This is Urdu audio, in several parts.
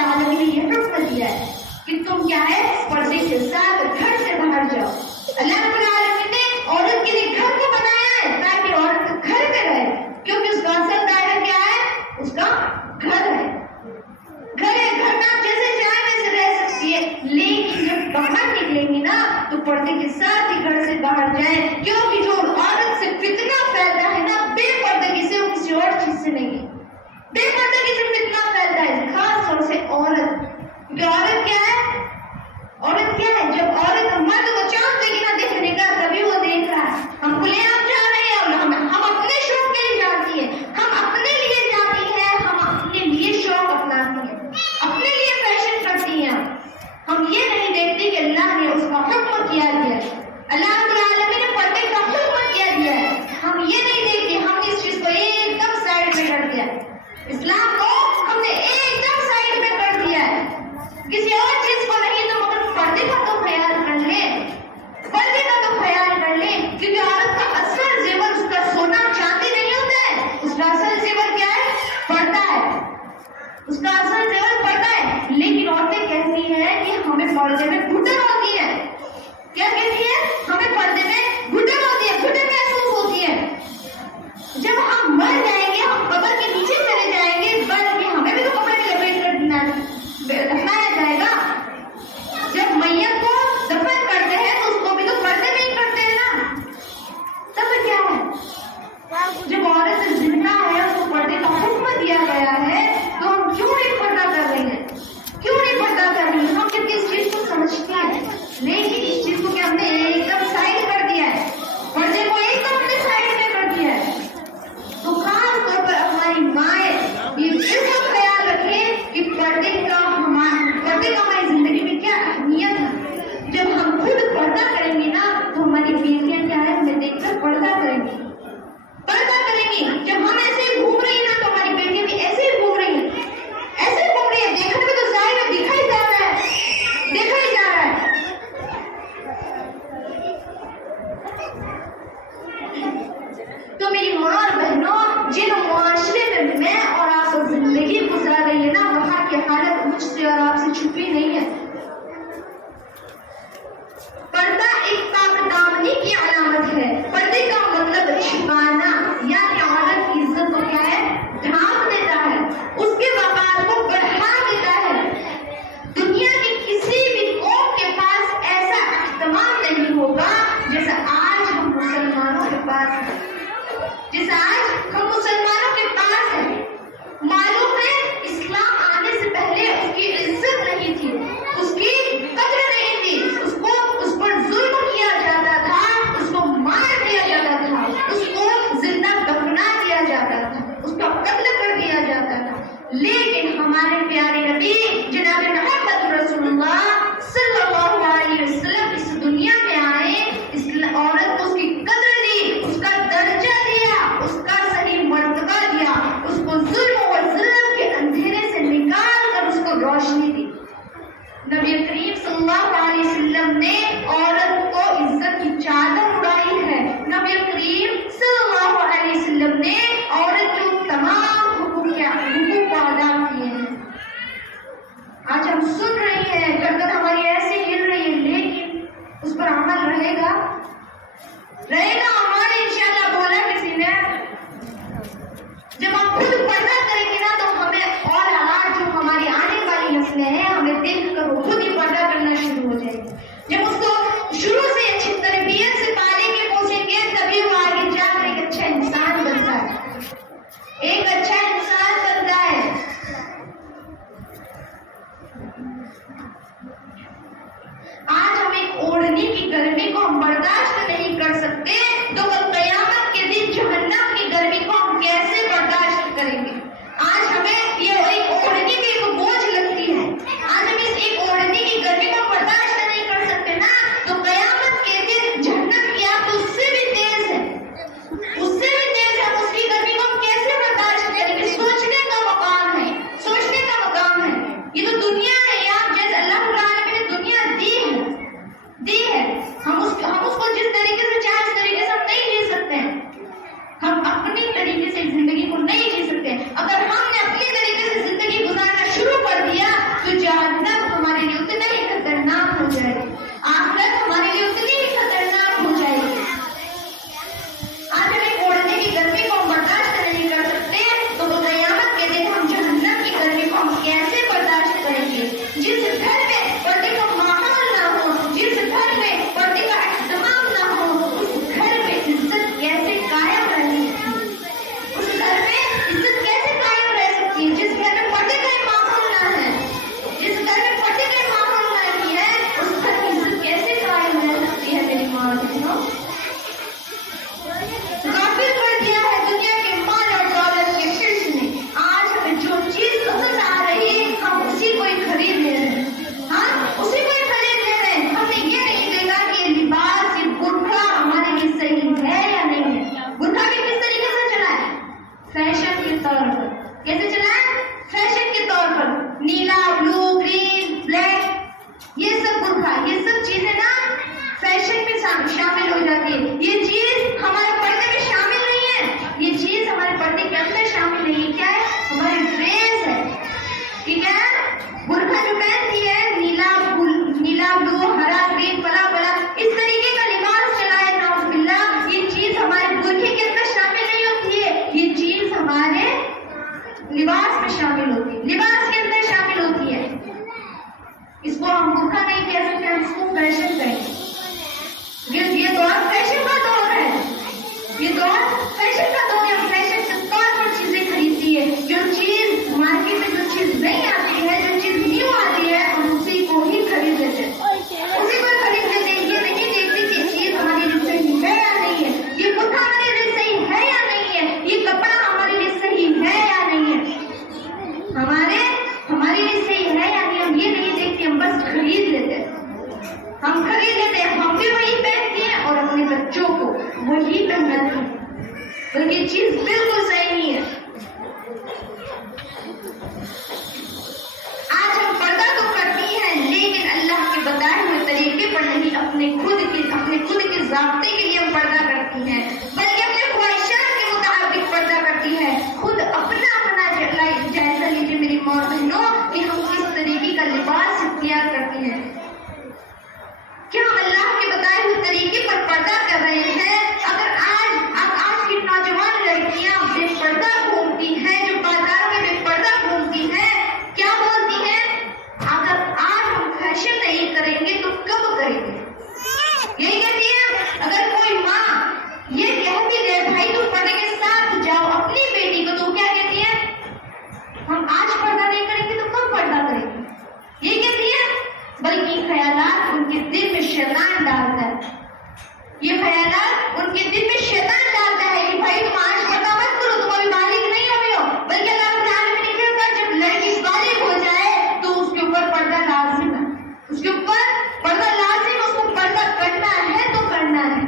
العالمین نے یہ حکم دیا ہے کہ تم کیا ہے پردے کے ساتھ گھر سے باہر جاؤ. اللہ رب العالمین نے عورت کے لیے گھر کو بنایا ہے تاکہ عورت گھر میں رہے, کیونکہ اس کا اصل دائرہ کیا ہے, اس کا گھر ہے. گھر میں آپ جیسے چاہیں ویسے رہ سکتی ہے, لیکن جب باہر نکلیں گی نا تو پردے کے ساتھ ہی گھر سے باہر جائیں, کیونکہ جو عورت سے فتنہ پھیلتا ہے نا بے پردگی سے, وہ کسی اور چیز سے نہیں ہے. بے پردگی سے فتنہ پھیلتا ہے خاص طور سے عورت, کیونکہ عورت کیا ہے, عورت کیا ہے, جب عورت مرد کو چانس دے گی نا دیکھنے کا تبھی وہ دیکھ رہا ہے. ہم کھلے عام جا رہے ہیں اور ہم اپنے شوق کے لیے جاتی ہیں, ہم اپنے لیے جاتی ہیں, ہم اپنے لیے شوق اپناتی ہیں, اپنے لیے فیشن کرتی ہیں. ہم یہ نہیں دیکھتے کہ اللہ نے اس کا حکم کیا دیا ہے, اللہ رب العالمین نے پردے کا حکم کیا دیا ہے. ہم یہ نہیں دیکھتے, ہم اس چیز کو ایک دم سائڈ میں کر دیا. اسلام کو ہم نے ایک دم سائڈ میں کر دیا ہے, کسی اور چیز کو نہیں, تو مگر پردے کا تو خیال کر لیں, پردے کا تو خیال کر لیں, کیونکہ عورت کا اصل زیور اس کا سونا چاندی نہیں ہوتا ہے, اس کا اصل زیور کیا ہے, پردہ ہے. اس کا اصل زیور پردہ ہے. لیکن عورتیں کہتی ہیں کہ ہمیں پردے میں گھٹن ہوتی ہے. کیا کہتی ہے, ہمیں پردے میں گھٹن ہوتی ہے, گھٹن محسوس ہوتی ہے. جب ہم مر جائیں گے, ہم قبر کے نیچے چلے جائیں گے, بلکہ ہمیں بھی تو کپڑے میں لپیٹ کر دفنایا جائے گا. جب میت کو دفن کرتے ہیں تو اس کو بھی تو پردے میں ہی کرتے ہیں نا. تب کیا ہے, جب عورت زندہ ہے اس کو پردے کا حکم دیا گیا ہے, تو ہم کیوں نہیں پردہ کر رہے ہیں, کیوں نہیں پردہ کر رہے ہیں. ہم جب اس چیز کو سمجھتے ہیں, لیکن اس چیز کو کہ ہم نے ایک دم سائڈ کر دیا ہے, پردے کو ایک دم اپنے سائڈ میں کر دیا ہے. تو خاص طور پر ہماری مائیں یہ اس کا خیال رکھیں کہ پردے کا ہماری زندگی میں کیا اہمیت ہے. جب ہم خود پردہ کریں گے نا تو ہماری بیٹیاں کیا ہے, ہمیں دیکھ کر پردہ کریں گی, پردہ کریں گی. جب ہم ایسے ہی گھوم رہی ہیں نا تو ہماری بیٹیاں بھی ایسے ہی گھوم رہی ہیں, ایسے ہی گھوم رہی ہیں. دیکھنے میں تو ظاہر ہے, دیکھا ہی جا رہا ہے, دیکھا ہی جا رہا ہے. تو میری ماں اور بہنوں, جن معاشرے میں میں اور آپ زندگی گزار رہی ہے نا, وہاں کی حالت مجھ سے اور آپ سے چھپی نہیں ہے. پردہ ایک پاک دامنی کی علامت ہے. پردے کا مطلب چھپانا, یعنی عورت کی عزت کو کیا ہے, ڈھانپ دیتا ہے, اس کے وقار کو بڑھا دیتا ہے. دنیا کی کسی بھی قوم کے پاس ایسا اہتمام نہیں ہوگا جیسا آج ہم مسلمانوں کے پاس ہے, جیسا آج ہم مسلمانوں کے پاس ہے. معلوم ہے اسلام آنے سے پہلے اس کی عزت نہیں تھی, اس کی قدر نہیں تھی, اس پر ظلم کیا جاتا تھا, اس کو مار دیا جاتا تھا, اس کو زندہ دفنا دیا جاتا تھا, اس کا قتل کر دیا جاتا تھا. لیکن ہمارے پیارے نبی جناب محمد رسول اللہ صلی اللہ علیہ وسلم اس دنیا میں آئے, عورت کو اس کی قدر دی, اس کا درجہ دیا, اس کا صحیح مرتبہ دیا, اس کو ظلم و ذلت کے اندھیرے سے نکال کر اس کو روشنی دی. نبی کریم صلی اللہ علیہ وسلم نے عورت کو عزت کی چادر اڑائی ہے. نبی کریم صلی اللہ علیہ وسلم نے عورت کے تمام حقوق کو ادا کیے ہیں. آج ہم سن رہے ہیں, گردن ہماری ایسے ہل رہی ہے, لیکن اس پر عمل رہے گا ہمارے انشاءاللہ بولا کسی نے. جب ہم خود پردہ کریں گے نا تو ہمیں اور حالات جو ہماری آنے والی نسلیں ہیں, ہمیں دیکھ کر وہ خود ہی پردہ کرنا شروع ہو جائے گی. جب اس کو شروع سے اچھی تربیت سے پالیں گے پوچھیں گے, تبھی وہ آگے جا کر ایک اچھا انسان بنتا ہے, ایک اچھا انسان بنتا ہے. آج ہم ایک اوڑھنی کی گرمی کو ہم برداشت نہیں کر سکتے, تو کل قیامت کے دن جہنم کی گرمی کو ہم کیسے برداشت کریں گے. آج ہمیں یہ ایک اوڑھنی کی ایک بوجھ لگتی ہے, آج ہم اس ایک اوڑھنی کی گرمی کو برداشت نہیں کر سکتے نا, تو قیامت کے دن جہنم کی آگ اس سے بھی تیز ہے, اس سے بھی تیز ہے. اس کی گرمی کو ہم کیسے برداشت کریں گے. طور پر. کیسے چلائیں؟ فیشن کے طور پر. نیلا، بلو، گرین، بلیک، یہ سب برقع، یہ سب چیزیں نا فیشن میں شامل ہو جاتی ہے. یہ چیز ہمارے پردے میں شامل نہیں ہے. یہ چیز ہمارے پردے کے اندر شامل نہیں ہے. کیا ہے؟ ہماری ڈریس ہے. ٹھیک ہے؟ برقع جو پہنتی ہے نیلا، بلو، ہرا، گرین، بلا بلا اس طریقے کا لباس چلا ہے نعوذ باللہ. یہ چیز ہمارے برقعے کے اندر شامل نہیں ہوتی ہے. یہ چیز ہمارے لباس میں شامل ہوتی ہے، لباس کے اندر شامل ہوتی ہے. اس کو ہم برقع نہیں کہہ سکتے، ہم اس کو فیشن کہیں گے. یہ دور فیشن کا دور ہے. یہ دور فیشن کا دور ہے. فیشن کے طور پر چیزیں خریدتی ہے. جو چیز مارکیٹ میں جو چیز نہیں آتی ہے، جو چیز نیو آتی ہے، ہم اسی کو ہی خرید لیتے ہیں. اسی کو خرید لیتے ہیں. یہ نہیں دیکھتے کہ یہ چیز ہمارے لیے صحیح ہے یا نہیں ہے. یہ برقع ہمارے لیے صحیح ہے یا نہیں ہے. یہ کپڑا ہمارے لیے صحیح ہے یا نہیں ہے. ہمارے لیے صحیح ہے یا نہیں. ہم یہ نہیں دیکھتے، ہم بس خرید لیتے ہیں. ہم خرید لیتے ہیں. ہم بھی وہی پہنتے ہیں اور اپنے بچوں کو وہی پہناتے ہیں. بلکہ یہ چیز بالکل صحیح نہیں ہے. آج ہم پردہ تو کرتی ہیں لیکن اللہ کے بتائے ہوئے طریقے پر نہیں. اپنے خود کے ضابطے کے لیے ہم پردہ کرتی ہیں، بلکہ اپنے خواہشات کے مطابق پردہ کرتی ہیں. خود اپنا جائزہ لیجیے میری ماں بہنوں کہ ہم کس طریقے کا لباس اختیار کرتے ہیں. کیا ہم اللہ کے بتائے ہوئے طریقے پر پردہ کر رہے ہیں؟ اگر آج کی نوجوان لڑکیاں بے پردہ گھومتی ہیں، جو بازار میں بے پردہ گھومتی ہیں، کیا بولتی ہیں؟ اگر آج ہم فیشن نہیں کریں گے تو کب کریں گے؟ یہی کہتی ہے. اگر کوئی ماں یہ کہتی ہے بھائی تم پردے کے ساتھ جاؤ اپنی بیٹی کو، تو کیا کہتی ہے؟ ہم آج پردہ نہیں کریں گے تو کب پردہ کریں گے؟ یہ کہتی ہے. بلکہ خیالات ان کے دل میں شیطان ڈالتا ہے. یہ خیالات ان کے دل میں شیطان ڈالتا ہے کہ بھائی تم آج پردہ مت کرو، تم ابھی بالغ نہیں ہوئے ہو. بلکہ اللہ رب العالمین نے کیا کہا؟ جب لڑکی بالغ ہو جائے تو اس کے اوپر پردہ لازم ہے. اس کے اوپر پردہ لازم ہے. اس کو پردہ کرنا ہے تو کرنا ہے.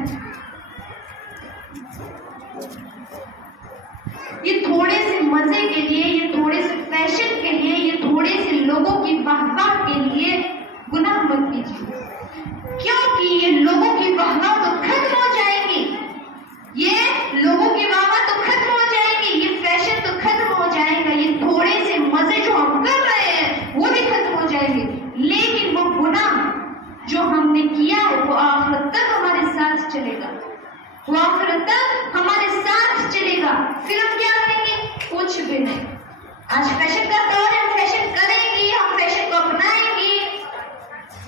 یہ تھوڑے سے مزے کے لیے، یہ تھوڑے سے فیشن کے لیے، یہ تھوڑے سے لوگوں کی واہ واہ کے لیے گناہ مت کیجیے. کیونکہ یہ لوگوں کی واہ واہ تو ختم ہو جائیں گی. یہ لوگوں کی واہ واہ تو ختم ہو جائیں گی. یہ فیشن تو ختم ہو جائے گا. یہ تھوڑے سے مزے جو ہم کر رہے ہیں وہ بھی ختم ہو جائیں گے. لیکن وہ گناہ جو ہم نے کیا ہے وہ آخرت تک ہمارے ساتھ چلے گا. وہ آخرت تک ہمارے ساتھ چلے گا. پھر ہم کیا کریں گے؟ کچھ بھی نہیں. آج فیشن کا دور ہے، ہم فیشن کریں گے، ہم فیشن کو اپنائیں گے.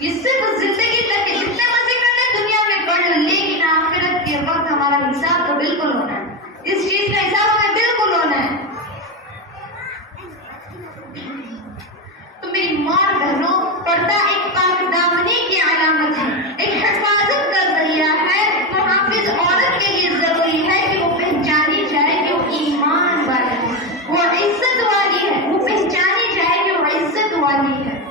اس سے تو زندگی تک جتنے مزے کرنے دنیا میں کر لیں، لیکن آخرت کے وقت ہمارا حساب تو بالکل ہونا ہے. اس چیز کا حساب ہمیں بالکل ہونا ہے. تو میری ماں بہنوں، پردہ ایک پاک دامنی کی علامت ہے، ایک حفاظت کا ذریعہ ہے. محافظ عورت کے لیے ضروری ہے کہ وہ پہچانی جائے کہ وہ ایمان والی ہے، وہ عزت والی ہے. وہ پہچانی جائے کہ وہ عزت والی ہے.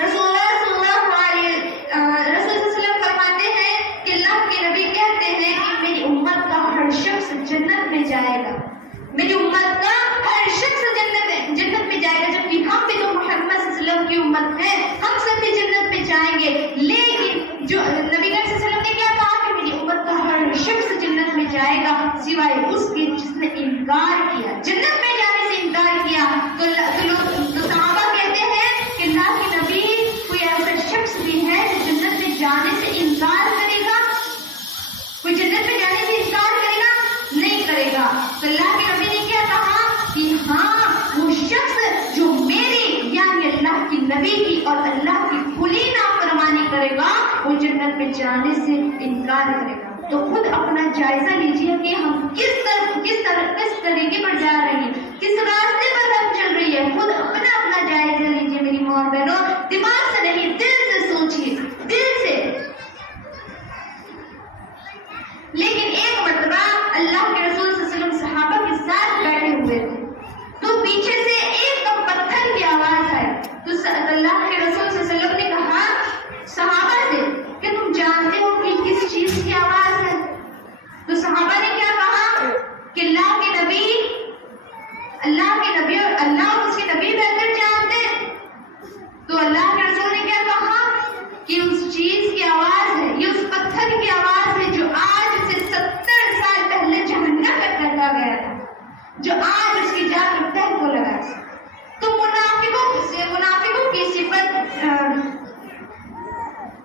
رسول اللہ صلی اللہ علیہ وسلم فرماتے ہیں کہ اللہ کے نبی کہتے ہیں کہ میری امت کا ہر شخص جنت میں جائے گا. میری امت کا ہر شخص جنت میں جائے گا. جبکہ ہم بھی تو محمد صلی اللہ علیہ وسلم کی امت ہے، ہم سب بھی جنت میں جائیں گے. لیکن جو نبی صلی اللہ علیہ وسلم نے کیا کہا کہ میری امت کا ہر شخص جنت میں جائے گا سوائے اس کے جس نے انکار کیا، جنت میں جانے سے انکار کیا. تو صحابہ کہتے ہیں کہ اللہ کے نبی کوئی ایسا شخص بھی ہے جو جنت میں جانے سے انکار کرے گا؟ کوئی جنت میں جانے سے انکار کرے گا؟ نہیں کرے گا. تو اللہ کے نبی نے کیا کہا کہ ہاں وہ شخص جو میری یعنی اللہ کی نبی کی اور اللہ کی کھلی نافرمانی کرے گا وہ جنت میں جانے سے انکار کرے گا. تو خود اپنا جائزہ لیجیے کہ ہم کس طریقے پر جا رہے ہیں، کس راستے پر ہم چل رہی ہے. خود اپنا جائزہ لیجیے میری ماں اور بہنوں. دماغ سے نہیں، دل سے سوچیے، دل سے. لیکن ایک مرتبہ اللہ کے رسول صلی اللہ علیہ وسلم صحابہ کے ساتھ بیٹھے ہوئے تھے تو پیچھے سے ایک دم پتھر کی آواز آئی. تو اللہ کے رسول صلی اللہ علیہ وسلم نے کہا صحابہ سے کہ تم جانتے ہو کہ کس چیز کی آواز ہے؟ تو صحابہ نے کیا کہا کہ اللہ کے نبی اللہ کے نبی اور اللہ اور اس کے نبی بہتر جانتے ہیں. تو اللہ کے رسول نے کیا کہا کہ اس چیز کی آواز ہے، یہ اس پتھر کی آواز ہے جو آج سے 70 سال پہلے جہنم میں پھینکا گیا تھا، جو آج اس کی جان میں تہ کو لگا. تو منافقوں کی صفت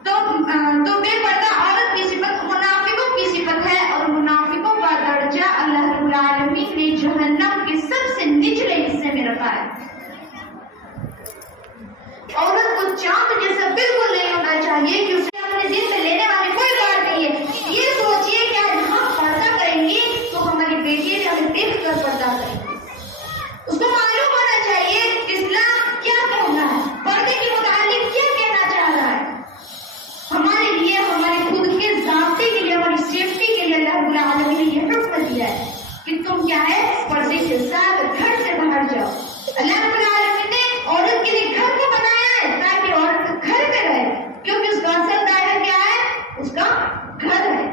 تو بے پردہ عورت کی صفت منافقوں کی صفت ہے، اور منافقوں کا درجہ اللہ رب العالمین نے جہنم کے سب سے نچلے حصے میں رکھا ہے. عورت کو چاند جیسا بالکل نہیں ہونا چاہیے کہ اسے اپنے دل میں لینے والی کوئی بات نہیں ہے. یہ سوچیے کہ آج ہم پردہ کریں گے تو ہماری بیٹی ہمیں دیکھ کر پردہ کریں گے. اس کو معلوم ہونا چاہیے اسلام کیا کہنا ہے، پردے کے متعلق کیا کہنا چاہ رہا ہے. ہمارے لیے، ہمارے خود کے ضابطے کے لیے، ہماری سیفٹی کے لیے اللہ رب العالمین نے یہ حکم دیا ہے کہ تم کیا ہے پردے کے ساتھ گھر سے باہر جاؤ. اللہ رب العالمین نے عورت کے لیے گھر کو بنایا ہے تاکہ عورت گھر میں رہے، کیونکہ اس کا اصل دائرہ کیا ہے، اس کا گھر ہے.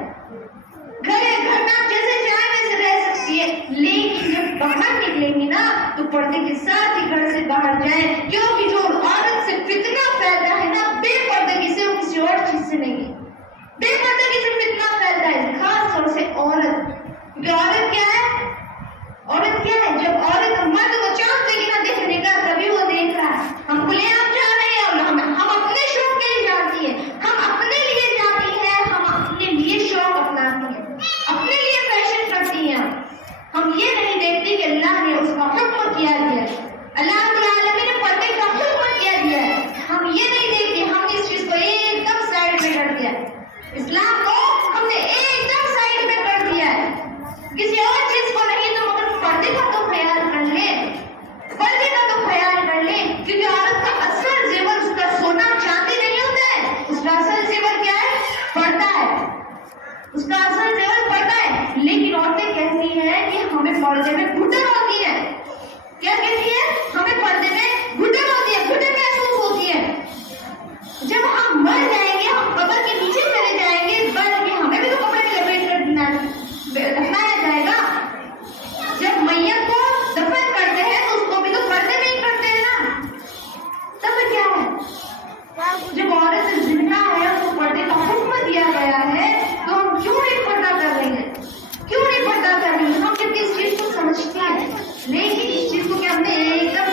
گھر ہے، گھر میں آپ جیسے چاہیں ویسے رہ سکتی ہے، لیکن جب باہر نکلیں گی نا تو پردے کے ساتھ ہی گھر سے باہر جائیں، کیونکہ جو عورت سے فتنہ پھیلتا ہے نا بے پردگی سے، وہ کسی اور چیز سے نہیں ہے. بے پردگی سے فتنہ پھیلتا ہے خاص طور سے عورت. کیونکہ عورت کیا ہے، عورت کیا ہے، جب عورت مرد کو چاند دیکھے نا دیکھنے کا تبھی وہ دیکھ رہا ہے. ہم کھلے عام جا رہے ہیں اور ہم اپنے شوق کے لیے جاتی ہے، ہم اپنے لیے جاتی ہے، ہم اپنے لیے شوق اپناتی ہیں، اپنے لیے فیشن کرتی ہیں. ہم یہ نہیں دیکھتی کہ اللہ نے اس کا حکم کیا دیا ہے، اللہ رب العالمین نے پردے کا حکم کیا دیا ہے. ہم یہ نہیں دیکھتے، ہم اس چیز کو ایک دم سائڈ میں کر دیا. اسلام کو ہم نے ایک دم سائڈ میں کر دیا ہے، کسی اور چیز کو نہیں. تو مگر پردے کا تو خیال کر لیں، پردے کا تو خیال کر لیں، کیونکہ عورت کا اصل زیور اس کا سونا چاندی نہیں ہوتا ہے، اس کا اصل زیور کیا ہے، پردہ ہے. اس کا اصل زیور پردہ ہے. لیکن عورتیں کہتی ہیں کہ ہمیں پردے میں گھٹن ہوتی ہے. کیا کہتی ہے، ہمیں پردے میں گھٹن ہوتی ہے، گھٹن محسوس ہوتی ہے. جب ہم مر جائیں گے، ہم قبر کے نیچے چلے جائیں گے، بلکہ ہمیں بھی تو کپڑے میں لپیٹ کر دفنایا جائے گا. جب میت کو دفن کرتے ہیں تو اس کو بھی تو پردے میں ہی کرتے ہیں نا. تب کیا ہے، جب عورت زندہ ہے اس کو پردے کا حکم دیا گیا ہے تو ہم کیوں نہیں پردہ کر رہے ہیں، کیوں نہیں پردہ کر رہے ہیں. ہم جب اس چیز کو سمجھتے ہیں، لیکن اس چیز کو کہ ہم نے ایک دم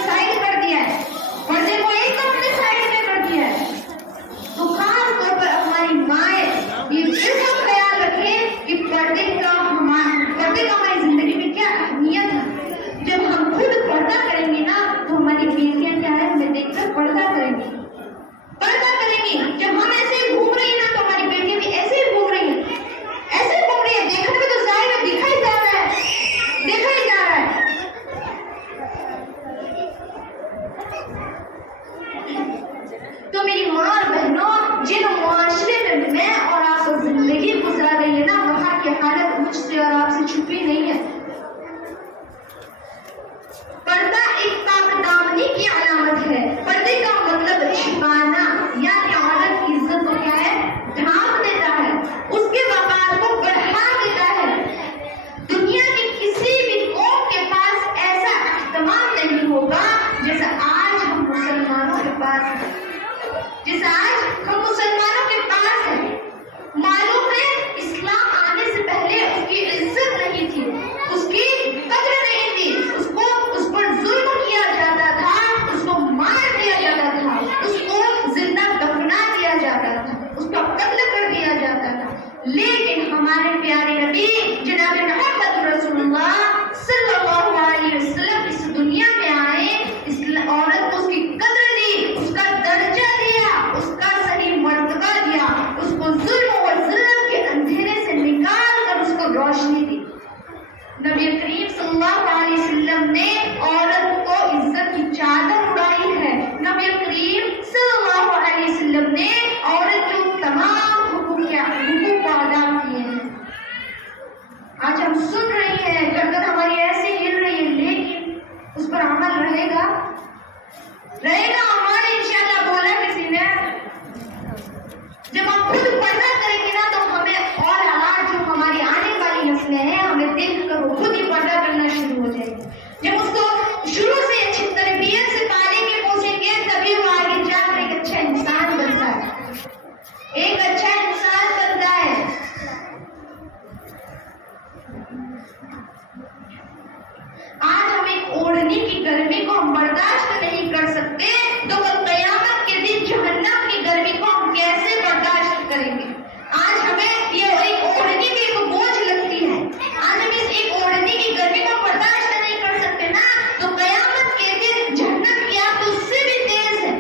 ہم برداشت نہیں کر سکتے تو کل قیامت کے دن جہنم کی گرمی کو ہم کیسے برداشت کریں گے؟ آج ہمیں یہ ایک اوڑھنی بھی ایک بوجھ لگتی ہے، آج ہم اس ایک اوڑھنی کی گرمی کو برداشت نہیں کر سکتے نا، تو قیامت کے دن جہنم کی آگ اس سے بھی تیز ہے،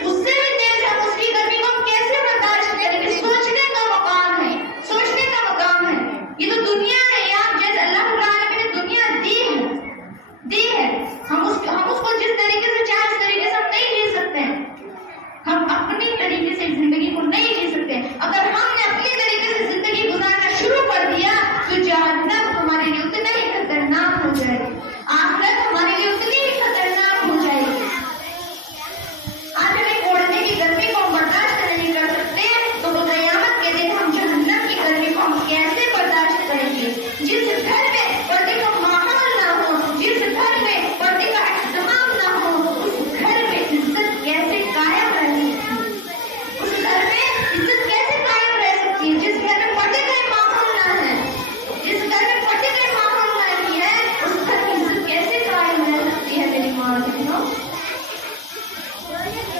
اس سے بھی تیز ہے، اس کی گرمی کو ہم کیسے برداشت کریں گے؟ سوچنے کا مقام ہے، سوچنے کا مقام ہے۔ یہ تو دنیا ہے، آپ جیسے اللہ تعالیٰ نے دنیا دی ہے، ہم اس کو جس طریقے سے چاہے اس طریقے سے ہم نہیں جی سکتے ہیں، ہم اپنی طریقے سے زندگی کو نہیں جی سکتے۔ اگر ہم نے اپنی طریقے سے زندگی گزارنا شروع کر دیا تو جہنم ہمارے لیے اتنا ہی خطرناک ہو جائے گی، آخرت ہمارے لیے اتنی ہی خطرناک ہو جائے گی۔ آج ہمیں اوڑھنے کی گرمی کو ہم برداشت نہیں کر سکتے تو قیامت کے دن ہم جہنم کی گرمی کو ہم کیسے برداشت کریں گے؟ جس گھر میں پردے کا ماحول نہ ہو، جس گھر میں پردے کا اہتمام نہ ہو، اس گھر میں عزت کیسے قائم رہ سکتی ہے؟ اس گھر میں عزت کیسے قائم رہ سکتی ہے؟ جس گھر میں پردے کا ماحول نہ ہے، جس گھر میں پردے کا ماحول نہیں ہے، اس گھر میں عزت کیسے قائم رہ سکتی ہے؟ میری ماں بہنوں،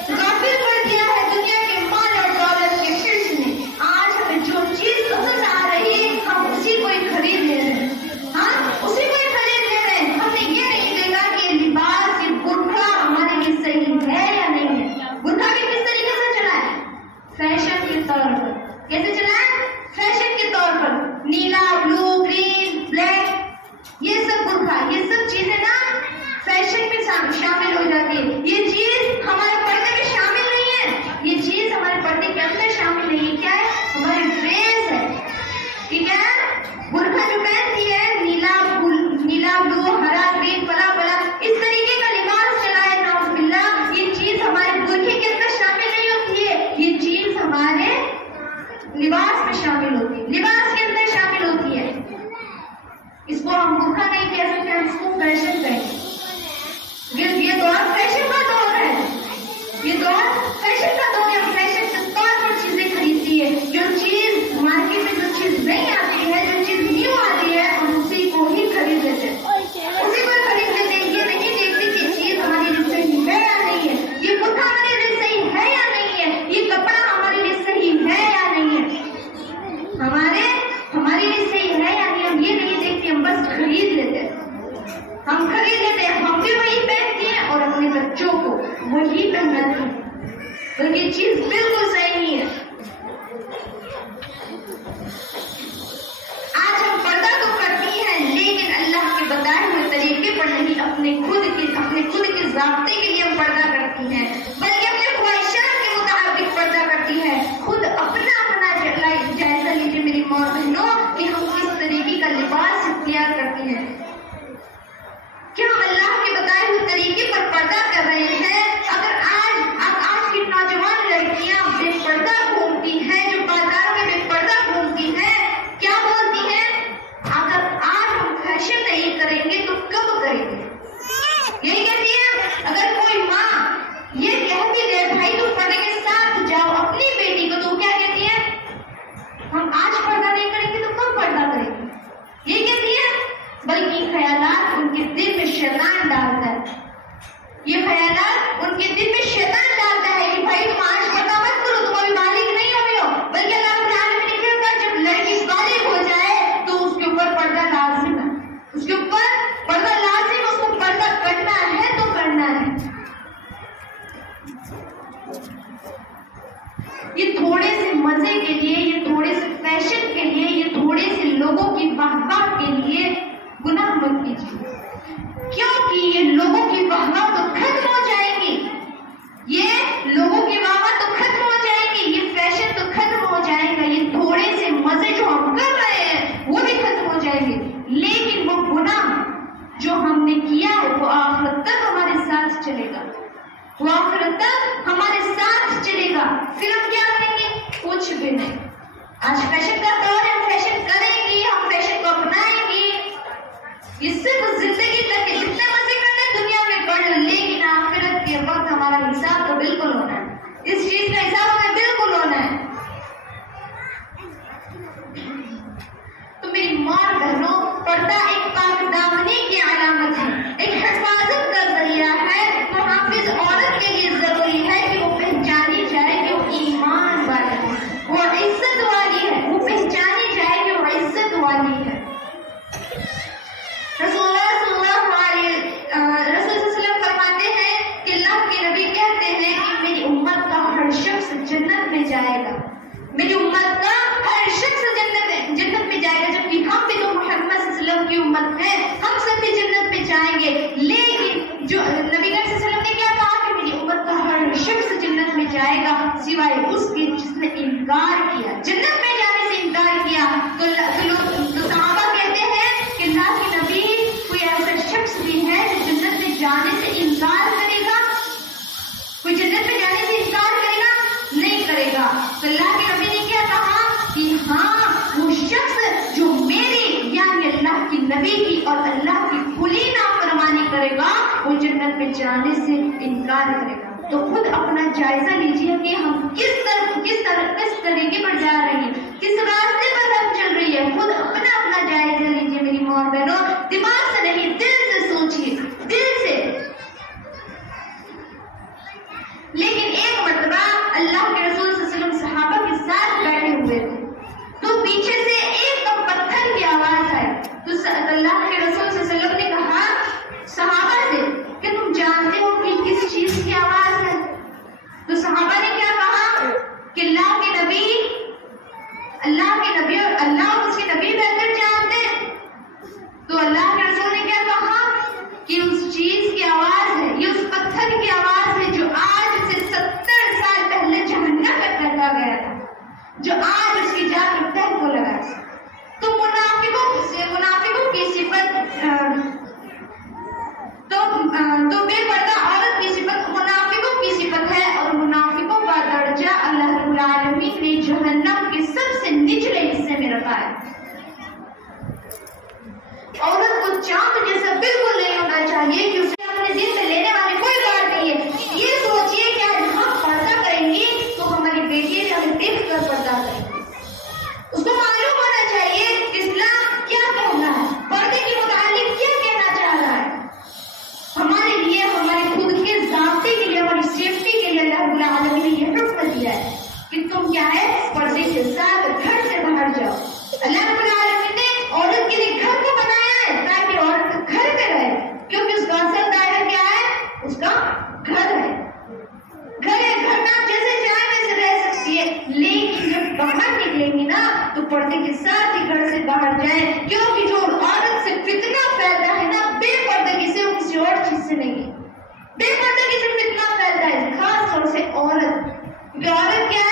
غافل کر دیا ہے دنیا کے مال اور دولت کے حرص نے۔ آج ہمیں جو چیز پسند آ رہی ہے ہم اسی کو ہی خرید لے رہے ہیں، ہاں اسی کو ہی خرید لے رہے ہیں۔ ہم نے یہ نہیں دیکھا کہ لباس یہ برقع ہمارے لیے صحیح ہے یا نہیں ہے۔ برقع بھی کس طریقے سے چلا ہے؟ فیشن کے طور پر۔ کیسے چلا ہے؟ فیشن کے طور پر، نیلا، بلو، گرین، بلیک، یہ سب برقع، یہ سب چیزیں نا فیشن میں شامل ہو جاتی ہے۔ یہ چیز ہمارے پردے میں شامل نہیں ہے، یہ چیز ہمارے پردے کے اندر شامل نہیں ہے۔ کیا ہے؟ ہماری ڈریس ہے، ٹھیک ہے؟ برقع جو پہنتی ہے نیلا، بلو، ہرا، گرین، فلاں فلاں، اس طریقے کا لباس چلا ہے، نعوذ باللہ۔ یہ چیز ہمارے برقعے کے اندر شامل نہیں ہوتی ہے، یہ چیز ہمارے لباس میں شامل ہوتی ہے، لباس کے اندر شامل ہوتی ہے۔ اس کو ہم برقع نہیں کہہ سکتے، ہم اس کو فیشن کہیں گے۔ یہ دور فیشن کا دور ہے، یہ دور فیشن کا دور ہے۔ ہم فیشن کے طور پر چیزیں خریدتی ہے، جو چیز مارکیٹ میں جو چیز نہیں آتی ہے، جو چیز نیو آتی ہے، ہم اسی کو ہی خرید لیتے ہیں، اسی کو خرید لیتے ہیں۔ یہ نہیں دیکھتے کہ یہ چیز ہمارے لیے صحیح ہے یا نہیں ہے، یہ برقع ہمارے لیے صحیح ہے یا نہیں ہے، یہ کپڑا ہمارے لیے صحیح ہے یا نہیں ہے، ہمارے لیے صحیح ہے یا نہیں، ہم یہ نہیں دیکھتے، ہم بس خرید لیتے ہیں، ہم خرید لیتے ہیں۔ ہم بھی وہی پہنتے ہیں اور اپنے بچوں کو وہی پہناتے ہیں، بلکہ یہ چیز بالکل صحیح نہیں ہے۔ آج ہم پردہ تو کرتی ہیں لیکن اللہ کے بتائے ہوئے طریقے پر نہیں، اپنے خود کے ضابطے کے لیے ہم پردہ کرتی ہیں، بلکہ اپنے خواہشات کے مطابق پردہ کرتی ہیں۔ خود اپنا جائزہ لیجیے میری ماں بہنوں کہ ہم کس طریقے کا لباس اختیار کرتی ہیں۔ کیا ہم اللہ کے بتائے ہوئے طریقے پر پردہ کر رہے ہیں؟ اگر آج کی نوجوان لڑکیاں بے پردہ گھومتی ہیں، جو بازاروں میں بے پردہ گھومتی ہیں، کیا بولتی ہیں؟ اگر آج ہم فیشن نہیں کریں گے تو کب کریں گے؟ یہی کہتی ہے۔ اگر کوئی ماں یہ کہتی ہے بھائی تم پردے کے ساتھ جاؤ اپنی بیٹی کو، تو کیا کہتی ہے؟ ہم آج پردہ نہیں کریں گے تو کب پردہ کریں گے؟ یہ کہتی ہے۔ بلکہ خیالات ان کے دل میں شیطان ڈالتا ہے، یہ خیالات ان کے دل میں شیطان ڈالتا ہے کہ بھائی تم آج پردہ مت کرو، تم ابھی بالغ نہیں ہوئے ہو۔ بلکہ اللہ رب العالمین نے کیا کہا؟ جب لڑکی بالغ ہو جائے تو اس کے اوپر پردہ لازم ہے، اس کے اوپر پردہ لازم، اس کو پردہ کرنا ہے تو کرنا ہے۔ یہ تھوڑے سے مزے کے لیے، یہ تھوڑے سے فیشن کے لیے، یہ تھوڑے سے لوگوں کی واہ واہ کے لیے گناہ مت کیجیے، کیونکہ یہ لوگوں کی واہ واہ تو ختم ہو جائیں گی، یہ لوگوں کی واہ واہ تو ختم ہو جائیں گی، یہ فیشن تو ختم ہو جائے گا، یہ تھوڑے سے مزے جو ہم کر رہے ہیں وہ بھی ختم ہو جائیں گے، لیکن وہ گناہ جو ہم نے کیا ہے وہ آخرت تک ہمارے ساتھ چلے گا، وہ آخرت تک ہمارے ساتھ چلے گا۔ پھر ہم کیا کریں گے؟ کچھ بھی نہیں۔ آج فیشن کا دور ہے، ہم فیشن کریں گے، ہم فیشن کو اپنائیں گے، اس سے تو زندگی تک جتنے مزے کرنے دنیا میں کر لیں، لیکن آخرت کے وقت ہمارا حساب تو بالکل ہونا ہے، اس چیز کا حساب ہمیں بالکل ہونا ہے۔ تو میری ماں بہنوں، پردہ ایک پاک دامنی کی علامت ہے، ایک حفاظت کا ذریعہ جائیں گے. لیکن جو نبی کریم صلی اللہ علیہ وسلم نے کیا کہا کہ میری امت کا ہر شخص جنت میں جائے گا سوائے اس کے جس نے انکار کیا, جنت میں جانے سے انکار کیا. تو صحابہ کہتے ہیں کہ اللہ کے نبی کوئی ایسا شخص بھی ہے جو جنت میں جانے سے انکار کرے گا؟ کوئی جنت میں جانے سے انکار کرے گا؟ نہیں کرے گا. تو اللہ کے نبی نے کیا کہا کہ ہاں وہ شخص جو میری یعنی اللہ کی نبی کی اور اللہ کی کھلی نافرمانی کرے گا وہ جنت میں جانے سے انکار کرے گا. تو خود اپنا جائزہ لیجیے کہ ہم کس طریقے پر جا رہے ہیں, کس راستے پر ہم چل رہی ہے. خود اپنا جائزہ لیجیے میری ماں اور بہنوں, دماغ سے نہیں دل سے سوچیے, دل سے. لیکن ایک مرتبہ اللہ کے رسول صلی اللہ علیہ وسلم صحابہ کے ساتھ بیٹھے ہوئے تھے تو پیچھے سے ایک دم پتھر کی آواز آئی. تو اللہ کے رسول صلی اللہ علیہ وسلم نے کہا صحابہ سے کہ تم جانتے ہو کہ کس چیز کی آواز ہے؟ تو صحابہ نے کیا کہا کہ اللہ کے نبی اور اللہ اور اس کے نبی بہتر جانتے ہیں. تو اللہ کے رسول نے کیا کہا کہ اس چیز کی آواز ہے, یہ اس پتھر کی آواز ہے جو آج سے 70 سال پہلے جہنم میں پھینکا گیا تھا, جو آج اس کی جا کر تہ کو لگا. تو منافقوں کی صفت تو بے پردہ عورت کی صفت منافقوں کی صفت ہے, اور منافقوں کا درجہ اللہ رب العالمین نے جہنم کے سب سے نچلے حصے میں رکھا ہے. عورت کو چاند جیسا بالکل نہیں ہونا چاہیے کہ اسے اپنے دل سے لینے والی کوئی بات نہیں ہے. یہ سوچیے کہ آج ہم پردہ کریں گی تو ہماری بیٹی ہمیں دیکھ کر پردہ کریں گی. اس کو معلوم ہونا چاہیے اسلام کیا کہنا ہے, پردے کے متعلق کیا کہنا چاہ رہا ہے. ہمارے لیے, ہمارے خود کے ذاتی کے لیے, ہماری سیفٹی کے لیے اللہ رب العالمین نے یہ حکم دیا ہے کہ تم کیا ہے پردے کے ساتھ گھر سے باہر جاؤ. اللہ رب العالمین نے عورت کے لیے گھر کو بنایا ہے تاکہ عورت گھر میں رہے, کیونکہ اس کا اصل دائرہ کیا ہے, اس کا گھر ہے. گھر میں آپ جیسے چاہیں ویسے رہ سکتی ہے, لیکن جب باہر نکلیں گی نا تو پردے کے ساتھ ہی گھر سے باہر جائیں, کیونکہ جو عورت سے فتنہ پھیلتا ہے نا بے پردگی سے, وہ کسی اور چیز سے نہیں ہے. بے پردگی سے فتنہ پھیلتا ہے خاص طور سے عورت, کیونکہ عورت کیا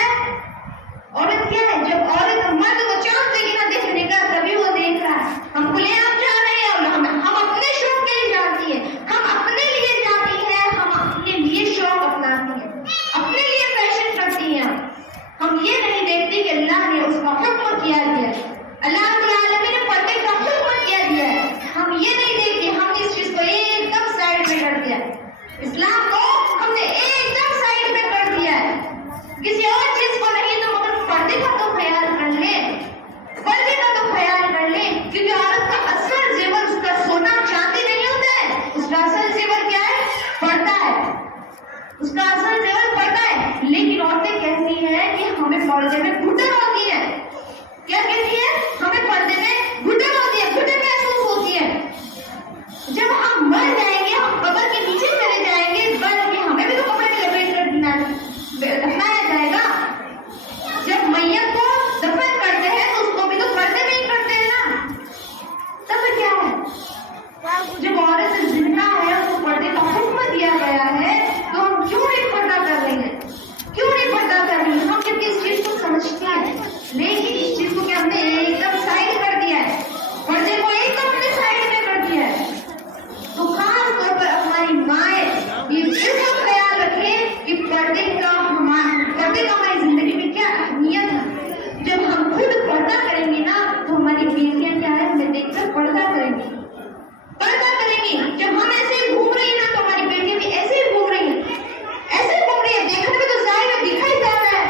ہے, جب عورت مرد کو چانس دے گی نا دیکھنے کا تبھی وہ دیکھ رہا ہے. ہم کھلے عام جا رہے ہیں اور ہم اپنے شوق کے لیے جاتی ہیں, ہم اپنے لیے جاتی ہیں, ہم اپنے لیے شوق اپناتی ہیں, اپنے لیے فیشن کرتی ہیں. ہم یہ نہیں دیکھتے کہ اللہ نے اس کا حکم کیا دیا ہے, اللہ رب العالمین نے پردے کا حکم کیا دیا ہے. ہم یہ نہیں دیکھتے, ہم اس چیز کو ایک دم سائڈ میں کر دیا. اسلام کو ہم نے ایک دم سائڈ میں کر دیا ہے, کسی اور چیز کو نہیں. تو مگر پردے کا تو خیال کر لیں, پردے کا تو خیال کر لیں, کیونکہ عورت کا اصل زیور اس کا سونا چاندی نہیں ہوتا ہے, اس کا اصل زیور کیا ہے, پردہ ہے. اس کا اصل زیور پردہ ہے. لیکن عورتیں کہتی ہیں کہ ہمیں پردے میں گھٹن ہوتی ہے. کیا کہتی ہے, ہمیں پردے میں گھٹن ہوتی ہے, گھٹن محسوس ہوتی ہے. جب ہم مر جائیں گے, ہم قبر کے نیچے چلے جائیں گے, بلکہ ہمیں بھی تو کپڑے میں لپیٹ کر دفنایا جائے گا. جب میت کو دفن کرتے ہیں تو اس کو بھی تو پردے میں ہی کرتے ہیں نا. تب کیا ہے, جب عورت زندہ ہے اس کو پردے کا حکم دیا گیا ہے تو ہم کیوں نہیں پردہ کر رہے ہیں, کیوں نہیں پردہ کر رہی ہیں. ہم جب اس چیز کو سمجھتے ہیں, لیکن اس چیز کو کہ ہم نے ایک دم سائڈ کر دیا ہے, پردے کو ایک دم اپنے سائڈ میں کر دیا ہے. تو خاص طور پر ہماری مائیں یہ اس کا خیال رکھیں کہ پردے کا ہماری زندگی میں کیا اہمیت ہے. جب ہم خود پردہ کریں گے نا تو ہماری بیٹیاں کیا ہے, ہمیں دیکھ کر پردہ کریں گی. جب ہم ایسے ہی گھوم رہی ہیں نا تو ہماری بیٹیاں بھی ایسے ہی گھوم رہی ہیں, ایسے ہی گھوم رہی ہیں. دیکھنے میں تو ظاہر ہے, دیکھا ہی جا رہا ہے.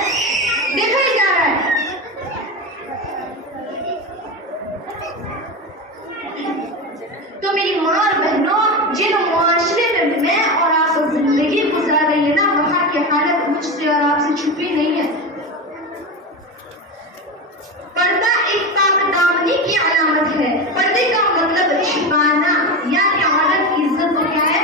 تو میری ماں اور بہنوں, جن معاشرے میں اور آپ زندگی گزار رہی ہے نا, وہاں کی حالت مجھ سے اور آپ سے چھپی نہیں ہے. پردہ ایک پاک دامنی کی علامت ہے. پردے کا مطلب چھپانا, یعنی عورت کی عزت کو کیا ہے,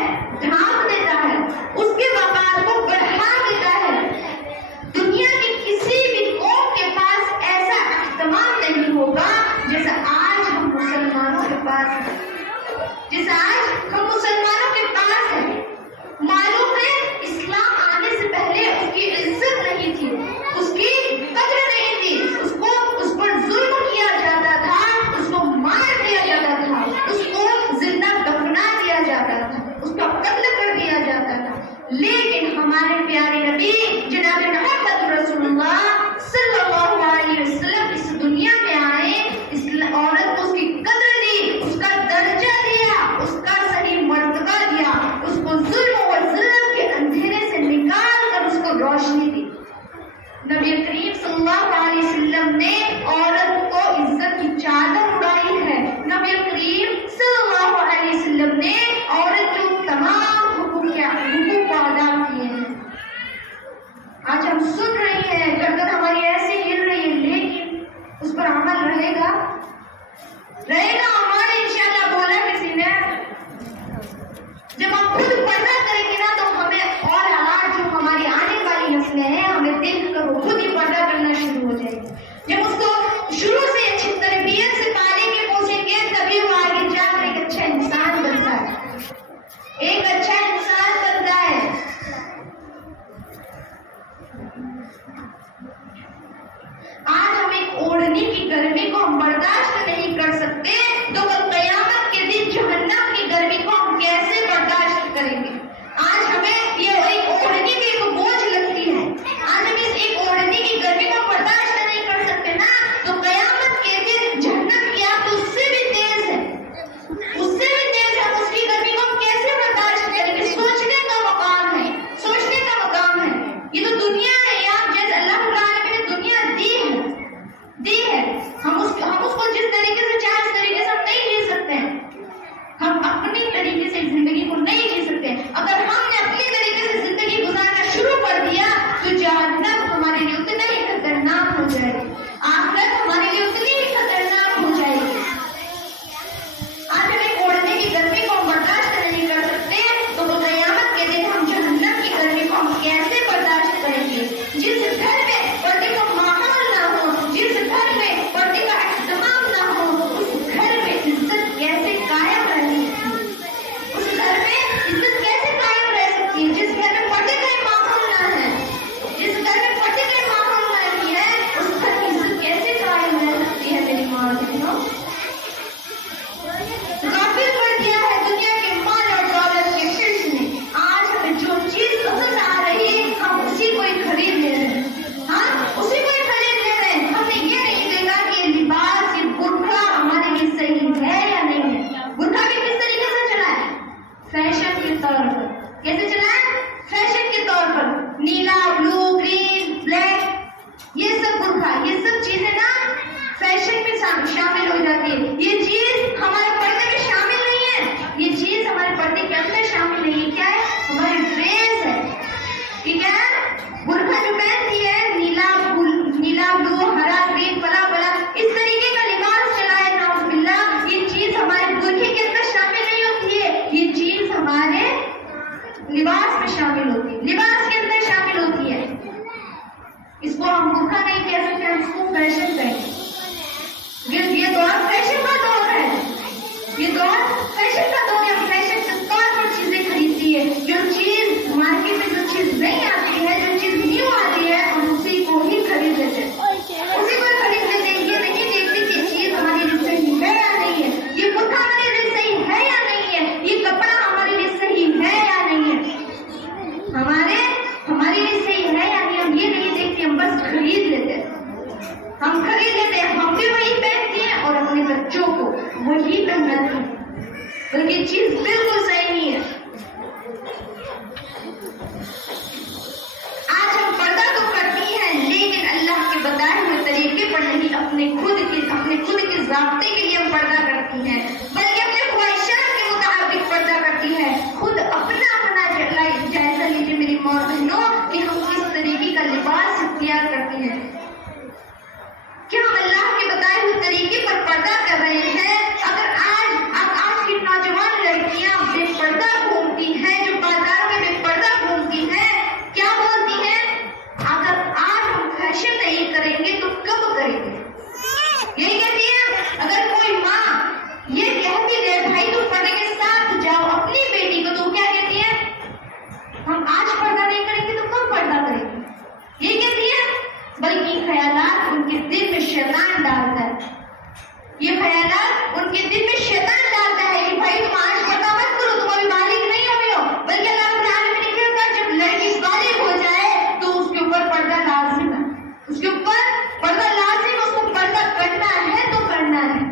خود پردہ کریں گے نا تو ہمیں اور جو ہماری آنے والی نسلیں ہیں ہمیں دیکھ کر وہ خود ہی پردہ کرنا شروع ہو جائے گی. جب اس کو شروع سے اچھی تربیت سے پالیں گے پوچھیں گے تبھی وہ آگے جا کر ایک اچھا انسان بنتا ہے, ایک اچھا انسان بنتا ہے. آج ہم ایک اوڑھنی کی گرمی کو ہم برداشت نہیں کر سکتے تو کل قیامت کے دن جہنم کی گرمی کو ہم کیسے برداشت کریں گے؟ آج ہمیں یہ ایک اوڑھنی کی ایک بوجھ لگتی ہے, آج ہم اس ایک اوڑھنی کی گرمی کو برداشت نہیں کر سکتے نا تو قیامت کے دن جہنم کی آگ اس سے بھی تیز ہے, اس سے بھی تیز ہے. ہم اس کی گرمی کو ہم کیسے برداشت کریں گے؟ سوچنے کا مقام ہے, سوچنے کا مقام ہے. یہ تو دنیا ہے, آپ جیسے اللہ تعالیٰ نے دنیا دی ہے, ہم اس کو جس طریقے سے چاہے اس طریقے سے ہم نہیں جی سکتے ہیں. ہم اپنی طریقے سے زندگی کو نہیں جی سکتے. اگر ہم نے اپنی طریقے سے زندگی گزارنا شروع کر دیا تو جہنم ہمارے لیے اتنا ہی خطرناک ہو جائے گی, آخرت ہمارے لیے اتنی ہی خطرناک ہو جائے گی. آج ہمیں اوڑھنے کی گرمی کو ہم برداشت نہیں کر سکتے تو وہ قیامت کے دن ہم جہنم کی گرمی کو ہم کیسے برداشت کریں گے؟ جس گھر میں پردے کا ماحول نہ ہو, جس گھر میں پردے کا اہتمام نہ ہو, اس گھر میں عزت کیسے قائم رہ سکتی ہے؟ اس گھر میں عزت کیسے قائم رہ سکتی ہے جس گھر میں پردے کا ماحول نہ ہے؟ جس گھر میں پردے کا ماحول نہیں ہے اس گھر کی عزت کیسے قائم رہ سکتی ہے؟ میری ماں بہنوں, غافل کر دیا ہے دنیا کے مال اور دولت کے حرص نے. آج ہمیں جو چیز پسند آ رہی ہے ہم اسی کو ہی خرید لے رہے ہیں, ہاں اسی کو ہی خرید لے رہے ہیں. ہم نے یہ نہیں دیکھا کہ یہ لباس, یہ برقع ہمارے لیے صحیح ہے یا نہیں ہے. برقع بھی کس طریقے سے چلا ہے؟ فیشن کے طور پر. کیسے چلا ہے؟ فیشن کے طور پر. نیلا, بلو, گرین, بلیک, یہ سب برقع, یہ سب چیزیں نا فیشن میں شامل ہو جاتی ہے. یہ چیز ہمارے پردے میں شامل نہیں ہے, یہ چیز ہمارے پردے کے اندر شامل نہیں ہے. کیا ہے؟ ہماری ڈریس ہے. ٹھیک ہے, برقع جو پہنتی ہے نیلا, بلو, ہرا, گرین, پلا پلا, اس طریقے کا لباس چلا ہے نعوذ باللہ. یہ چیز ہمارے برقعے کے اندر شامل نہیں ہوتی ہے, یہ چیز ہمارے لباس میں شامل ہوتی ہے, لباس کے اندر شامل ہوتی ہے. اس کو ہم برقع نہیں کہہ سکتے, ہم اس کو فیشن کہیں گے. یہ دور فیشن کا دور ہے, یہ دور فیشن کا دور ہے. فیشن کے طور پر چیزیں خریدتی ہے. جو چیز مارکیٹ میں جو چیز نہیں آتی ہے, جو چیز نیو آتی ہے, ہم اسی کو ہی خرید لیتے ہیں, اسی کو خرید لیتے ہیں. یہ نہیں دیکھتے کہ یہ چیز ہمارے لیے صحیح ہے یا نہیں ہے, یہ برقع ہمارے لیے صحیح ہے یا نہیں ہے, یہ کپڑا ہمارے لیے صحیح ہے یا نہیں ہے, ہمارے لیے صحیح ہے یا نہیں. ہم یہ نہیں دیکھتے, ہم بس خرید لیتے ہیں, ہم خرید لیتے ہیں. ہم بھی وہی پہنتے ہیں اور اپنے بچوں کو وہی پہناتے ہیں, بلکہ چیز بالکل صحیح نہیں ہے. آج ہم پردہ تو کرتی ہیں لیکن اللہ کے بتائے ہوئے طریقے پر نہیں, اپنے خود کے ضابطے کے لیے ہم پردہ کرتی ہیں, بلکہ اپنے خواہشات کے مطابق پردہ کرتی ہیں. خود اپنا جائزہ لیجیے میری ماں بہنوں کہ ہم کس طریقے کا لباس اختیار کرتی ہیں. کیا ہم اللہ کے بتائے ہوئے طریقے پر پردہ کر رہے ہیں؟ اگر آج کی نوجوان لڑکیاں بے پردہ گھومتی ہیں, جو بازاروں میں بے پردہ گھومتی ہیں, کیا بولتی ہیں؟ اگر آج ہم فیشن نہیں کریں گے تو کب کریں گے؟ یہی کہتی ہے. اگر کوئی ماں یہ کہتی ہے بھائی تم پردے کے ساتھ جاؤ اپنی بیٹی کو, تو کیا کہتی ہے؟ ہم آج پردہ نہیں کریں گے تو کب پردہ کریں گے, یہ کہتی ہے. بلکہ خیالات ان کے دل میں شیطان ڈالتا ہے, یہ خیالات ان کے دل میں شیطان ڈالتا ہے کہ بھائی تم آج پردہ مت کرو, تم ابھی بالغ نہیں ہوئے ہو. بلکہ اللہ رب العالمین نے کیا کہا, جب لڑکی بالغ ہو جائے تو اس کے اوپر پردہ لازم ہے, اس کے اوپر پردہ لازم, اس کو پردہ کرنا ہے تو کرنا ہے.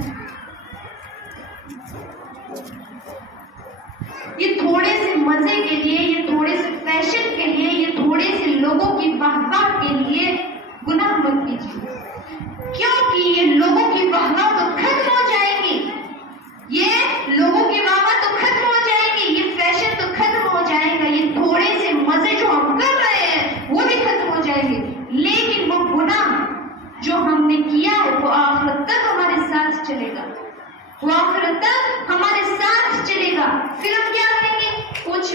یہ تھوڑے سے مزے کے لیے, یہ تھوڑے سے فیشن کے لیے, یہ تھوڑے سے لوگوں کی واہ واہ کے لیے گناہ مت کیجیے, کیونکہ یہ لوگوں کی واہ واہ تو ختم ہو جائیں گی, یہ لوگوں کی واہ واہ تو ختم ہو جائیں گی, یہ فیشن تو ختم ہو جائے گا, یہ تھوڑے سے مزے جو ہم کر رہے ہیں وہ بھی ختم ہو جائیں گے. لیکن وہ گناہ جو ہم نے کیا ہے وہ آخرت تک ہمارے ساتھ چلے گا, وہ آخرت تک ہمارے ساتھ چلے گا. پھر ہم کیا کریں گے؟ کچھ